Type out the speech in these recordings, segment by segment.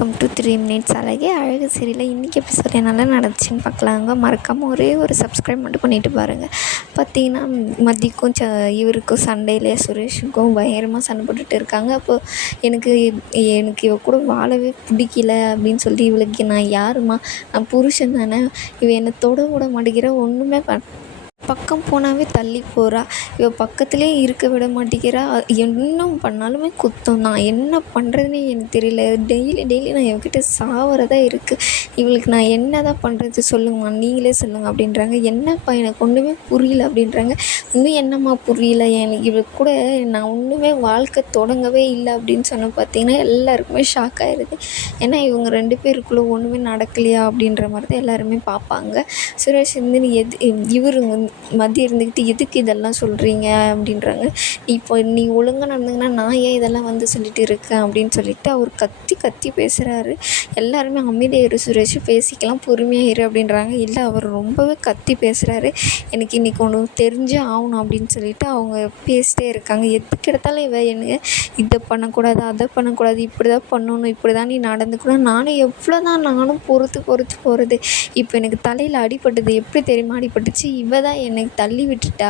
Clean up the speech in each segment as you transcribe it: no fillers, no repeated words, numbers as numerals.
Welcome to 3 minutes அழகே அழகு சீரியலில் இன்றைக்கி எபிசோட் என்னெல்லாம் நடந்துச்சுன்னு பார்க்கலாங்க. மறக்காமல் ஒரே ஒரு சப்ஸ்கிரைப் மட்டும் பண்ணிவிட்டு பாருங்கள். பார்த்தீங்கன்னா மதிக்கும் இவருக்கும் சண்டையிலே சுரேஷுக்கும் பயங்கரமாக சண்டை போட்டுட்டு இருக்காங்க. அப்போது எனக்கு இவ கூட வாழவே பிடிக்கல அப்படின்னு சொல்லிட்டு, இவளுக்கு நான் யாருமா, நான் புருஷன் தானே, இவ என்னை தொட விட மாட்டேங்கிற, ஒன்றுமே பக்கம் போனாவே தள்ளி போகிறா, இவ பக்கத்துலேயே இருக்க விட மாட்டேங்கிறா, இன்னும் பண்ணாலுமே குத்தம் தான், என்ன பண்ணுறதுன்னு எனக்கு தெரியல, டெய்லி நான் இவகிட்ட சாவறதா இருக்குது, இவளுக்கு நான் என்ன தான் பண்ணுறது சொல்லுங்கம்மா, நீங்களே சொல்லுங்கள் அப்படின்றாங்க. என்னப்பா எனக்கு ஒன்றுமே புரியல அப்படின்றாங்க. இன்னும் என்னம்மா புரியல, எனக்கு இவளுக்கு கூட நான் ஒன்றுமே வாழ்க்கை தொடங்கவே இல்லை அப்படின்னு சொன்ன பார்த்தீங்கன்னா எல்லாருக்குமே ஷாக் ஆகிடுது. ஏன்னா இவங்க 2 பேருக்குள்ளே ஒன்றுமே நடக்கலையா அப்படின்ற மாதிரி தான் எல்லாருமே பார்ப்பாங்க. சுரேஷ் வந்து இவரு மதியம் இருந்துக்கிட்டு எதுக்கு இதெல்லாம் சொல்கிறீங்க அப்படின்றாங்க. இப்போ நீ ஒழுங்காக நடந்துங்கன்னா நான் ஏன் இதெல்லாம் வந்து சொல்லிட்டு இருக்கேன் அப்படின்னு சொல்லிட்டு அவர் கத்தி பேசுகிறாரு. எல்லாருமே அமைதியாயிரு சுரேஷ், பேசிக்கலாம், பொறுமையாக இரு அப்படின்றாங்க. இல்லை, அவர் ரொம்பவே கத்தி பேசுகிறாரு. எனக்கு இன்றைக்கி ஒன்று தெரிஞ்சே ஆகணும் அப்படின்னு சொல்லிட்டு அவங்க பேசிட்டே இருக்காங்க. எதுக்கு எடுத்தாலும் இவ எனக்கு இதை பண்ணக்கூடாது, அதை பண்ணக்கூடாது, இப்படி தான் பண்ணணும், இப்படி தான் நீ நடந்துக்கணும், நானும் பொறுத்து போகிறது. இப்போ எனக்கு தலையில் அடிபட்டது எப்படி தெரியுமா அடிபட்டுச்சு, இவ தான் எனக்கு தள்ளி விட்டுட்டா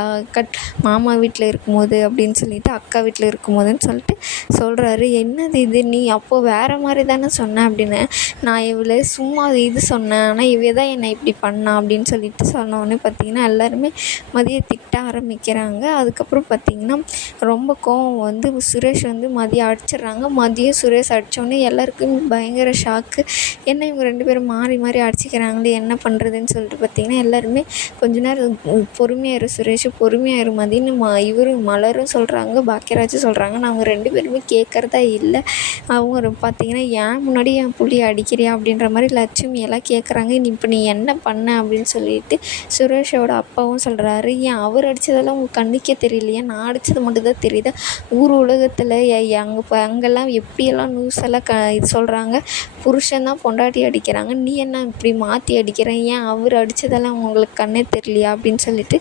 மாமா வீட்டில் இருக்கும்போது அப்படின்னு சொல்லிட்டு, அக்கா வீட்டில் இருக்கும்போதுன்னு சொல்லிட்டு சொல்கிறாரு. என்னது இது, நீ அப்போது வேறு மாதிரி தானே சொன்னேன் அப்படின்னு. நான் இவளை சும்மா இது சொன்னேன், ஆனால் இவ தான் என்னை இப்படி பண்ணா அப்படின்னு சொல்லிட்டு சொன்னோடனே பார்த்திங்கன்னா எல்லாருமே மதியம் திட்ட ஆரம்பிக்கிறாங்க. அதுக்கப்புறம் பார்த்திங்கன்னா ரொம்ப கோவம் வந்து சுரேஷ் வந்து மதியம் அடிச்சிடுறாங்க. மதியம் சுரேஷ் அடித்தோடனே எல்லாருக்கும் பயங்கர ஷாக்கு. என்ன இவங்க 2 பேரும் மாறி அடிச்சிக்கிறாங்களே, என்ன பண்ணுறதுன்னு சொல்லிட்டு பார்த்திங்கன்னா எல்லாருமே கொஞ்ச நேரம் பொறுமையாக இரு சுரேஷ், பொறுமையாக இரு மதின்னு இவரும் மலரும் சொல்கிறாங்க, பாக்கியராஜும் சொல்கிறாங்க. நான் அவங்க 2 பேருமே கேட்குறதா இல்லை. அவங்க பார்த்திங்கன்னா ஏன் முன்னாடி என் புள்ளியை அடிக்கிறியா அப்படின்ற மாதிரி லட்சுமி எல்லாம் கேட்குறாங்க. இப்போ நீ என்ன பண்ண அப்படின்னு சொல்லிட்டு சுரேஷோட அப்பாவும் சொல்கிறாரு. ஏன் அவர் அடித்ததெல்லாம் உங்கள் கண்ணுக்கே தெரியலையா, நான் அடித்தது மட்டும்தான் தெரியுதா, ஊர் உலகத்தில் அங்கெல்லாம் எப்படியெல்லாம் நியூஸ் எல்லாம் இது சொல்கிறாங்க, புருஷன் தான் பொண்டாட்டி அடிக்கிறாங்க, நீ என்ன இப்படி மாற்றி அடிக்கிற, ஏன் அவர் அடித்ததெல்லாம் உங்களுக்கு கண்ணே தெரியலையா அப்படின்னு சொல்லிட்டு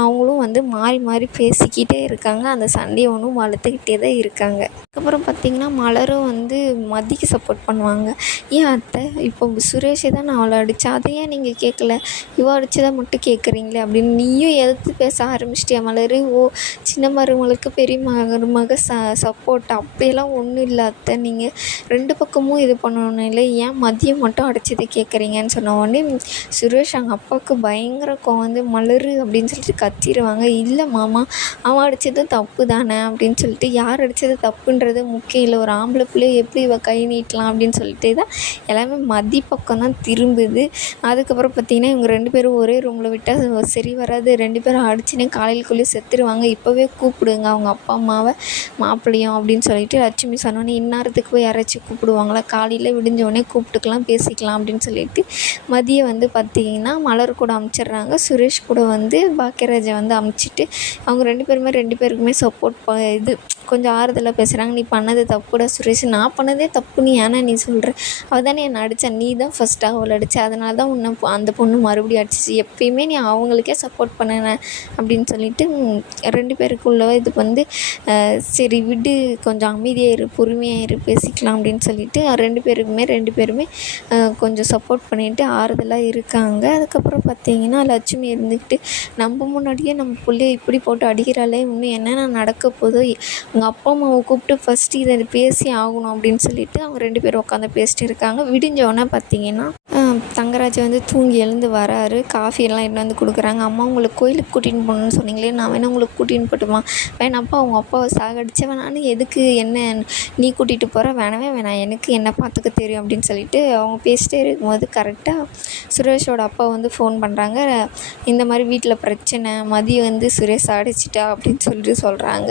அவங்களும் வந்து மாறி பேசிக்கிட்டே இருக்காங்க. அந்த சண்டையை ஒன்றும் வளர்த்துக்கிட்டே தான் இருக்காங்க. அதுக்கப்புறம் பார்த்திங்கன்னா மலரும் வந்து மதிக்கு சப்போர்ட் பண்ணுவாங்க. ஏன் அத்தை, இப்போ சுரேஷை தான் நான் அவளை அடித்தேன், அதை ஏன் நீங்கள் கேட்கல, இவ அடித்ததை மட்டும் கேட்குறீங்களே அப்படின்னு நீயும் எதிர்த்து பேச ஆரம்பிச்சிட்டியா மலர். ஓ, சின்ன மருமகளுக்கு பெரிய மருமக சப்போர்ட் அப்படியெல்லாம் ஒன்றும் இல்லை அத்தை, நீங்கள் 2 பக்கமும் இது பண்ணணும் இல்லை, ஏன் மதியம் மட்டும் அடித்ததை கேட்குறீங்கன்னு சொன்ன உடனே சுரேஷ் அவங்க அப்பாவுக்கு பயங்கர கோவம் வந்து மலர் அப்படின்னு சொல்லிட்டு கத்திடுவாங்க. இல்லை மாமா, அவன் அடித்தது தப்பு தானே அப்படின்னு சொல்லிட்டு, யார் அடித்தது தப்புன்றது முக்கியம் இல்லை, ஒரு ஆம்பளை பிள்ளையை எப்படி இவ கை நீட்டலாம் அப்படின்னு சொல்லிட்டு தான் எல்லாமே மதி பக்கம் தான் திரும்புது. அதுக்கப்புறம் பார்த்திங்கன்னா இவங்க 2 பேரும் ஒரே ரூமில் விட்டால் சரி வராது, 2 பேரும் அடிச்சுனே காலையிலுக்குள்ளேயே செத்துருவாங்க, இப்போவே கூப்பிடுங்க அவங்க அப்பா அம்மாவை மாப்பிள்ளையும் அப்படின்னு சொல்லிட்டு லட்சுமி சொன்னோன்னே, இந்நேரத்துக்கு போய் யாராச்சும் கூப்பிடுவாங்களா, காலையில் விடிஞ்சோடனே கூப்பிட்டுக்கலாம், பேசிக்கலாம் அப்படின்னு சொல்லிட்டு மதியை வந்து பார்த்திங்கன்னா மலர் கூட அனுப்பிச்சிடுறாங்க. சுரேஷ் கூட வந்து பாக்கியராஜை வந்து அமுச்சிட்டு அவங்க 2 பேருக்குமே சப்போர்ட் இது கொஞ்சம் ஆறுதலாக பேசுகிறாங்க. நீ பண்ணது தப்புடா சுரேஷ், நான் பண்ணதே தப்பு, நீ ஏன்னா நீ சொல்கிற, அவள் தானே என்னை அடித்தா, நீ தான் ஃபஸ்ட்டாக அவளை அடித்த, அதனால தான் உன்னை அந்த பொண்ணு மறுபடியும் அடிச்சிச்சு, எப்பயுமே நீ அவங்களுக்கே சப்போர்ட் பண்ண அப்படின்னு சொல்லிட்டு 2 பேருக்குள்ள இது வந்து சரி விடு, கொஞ்சம் அமைதியாக இரு, பொறுமையாக இரு, பேசிக்கலாம் அப்படின்னு சொல்லிட்டு 2 பேருமே கொஞ்சம் சப்போர்ட் பண்ணிவிட்டு ஆறுதலாக இருக்காங்க. அதுக்கப்புறம் பார்த்திங்கன்னா லட்சுமி இருந்துக்கிட்டு, நம்ம முன்னாடியே நம்ம பிள்ளைய இப்படி போட்டு அடிக்கிறாளே, இன்னும் என்னென்ன நடக்க போதோ, உங்கள் அப்பா அம்மாவை கூப்பிட்டு ஃபஸ்ட்டு இதை பேசி ஆகணும் அப்படின்னு சொல்லிட்டு அவங்க 2 பேரும் உட்காந்து பேசிட்டு இருக்காங்க. விடிஞ்சோடனே பார்த்திங்கன்னா தங்கராஜ் வந்து தூங்கி எழுந்து வராரு. காஃபி எல்லாம் எடுத்து வந்து கொடுக்குறாங்க. அம்மா உங்களுக்கு கோயிலுக்கு கூட்டின்னு போகணுன்னு சொன்னீங்களே, நான் வேணா உங்களுக்கு கூட்டின்னு போட்டுமா, வேணாப்பா அவங்க அப்பாவை சாகடிச்ச வேணான்னு, எதுக்கு என்ன நீ கூட்டிகிட்டு போகிற, வேணாம், எனக்கு என்ன பார்த்துக்க தெரியும் அப்படின்னு சொல்லிட்டு அவங்க பேசிட்டே இருக்கும்போது கரெக்டாக சுரேஷோட அப்பா வந்து ஃபோன் பண்ணுறாங்க. இந்த மாதிரி வீட்டில் பிரச்சனை, மதியம் வந்து சுரேஷ் அடிச்சிட்டா அப்படின்னு சொல்லிட்டு சொல்கிறாங்க.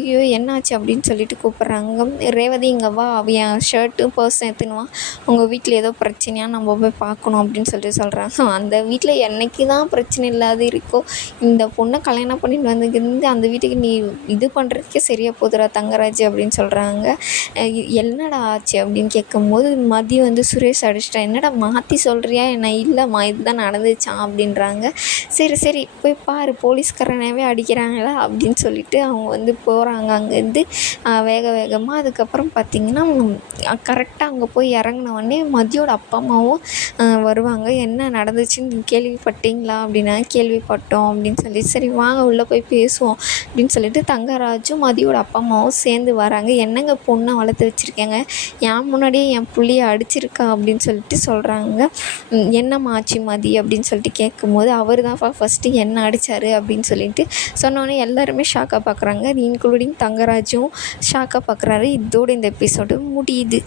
ஐயோ என்னாச்சு அப்படின்னு சொல்லிட்டு கூப்பிட்றாங்க. ரேவதி இங்கே வா, அவன் என் ஷர்ட்டும் பர்ஸும் எடுத்துன்னு வா, உங்கள் வீட்டில் ஏதோ பிரச்சனை தனியாக நம்ம போய் பார்க்கணும் அப்படின்னு சொல்கிறாங்க. அந்த வீட்டில் என்னைக்கு தான் பிரச்சனை இல்லாத இருக்கோ, இந்த பொண்ணை கல்யாணம் பண்ணிட்டு வந்துக்கிருந்து அந்த வீட்டுக்கு நீ இது பண்ணுறதுக்கே சரியாக போதுடா தங்கராஜ் அப்படின்னு சொல்கிறாங்க. என்னடா ஆச்சு அப்படின்னு கேட்கும்போது மதி வந்து சுரேஷ் அடிச்சிட்டா. என்னடா மாற்றி சொல்கிறியா என்ன? இல்லைம்மா இதுதான் நடந்துச்சான் அப்படின்றாங்க. சரி சரி போய் பாரு போலீஸ்காரனாவே அடிக்கிறாங்களா அப்படின்னு சொல்லிட்டு அவங்க வந்து போகிறாங்க அங்கேருந்து வேக வேகமாக. அதுக்கப்புறம் பார்த்திங்கன்னா கரெக்டாக அங்கே போய் இறங்குனோடனே மதியோட அப்பா அம்மாவும் வருவாங்க. என்ன நடந்துச்சுன்னு கேள்விப்பட்டீங்களா அப்படின்னா, கேள்விப்பட்டோம் அப்படின்னு சொல்லி, சரி வாங்க உள்ளே போய் பேசுவோம் அப்படின்னு சொல்லிட்டு தங்கராஜும் மதியோட அப்பா அம்மாவும் சேர்ந்து வராங்க. என்னங்க பொண்ணை வளர்த்து வச்சுருக்கேங்க, என் முன்னாடியே என் புள்ளையை அடிச்சிருக்கா அப்படின்னு சொல்லிட்டு சொல்கிறாங்க. என்னம்மா ஆச்சு மதி அப்படின்னு சொல்லிட்டு கேட்கும்போது அவர் தான் ஃபஸ்ட்டு என்ன அடித்தார் அப்படின்னு சொல்லிட்டு சொன்னோன்னே எல்லாருமே ஷாக்காக பார்க்குறாங்க. இன்க்ளூடிங் தங்கராஜும் ஷாக்காக பார்க்குறாரு. இதோடு இந்த எபிசோடு முடியுது.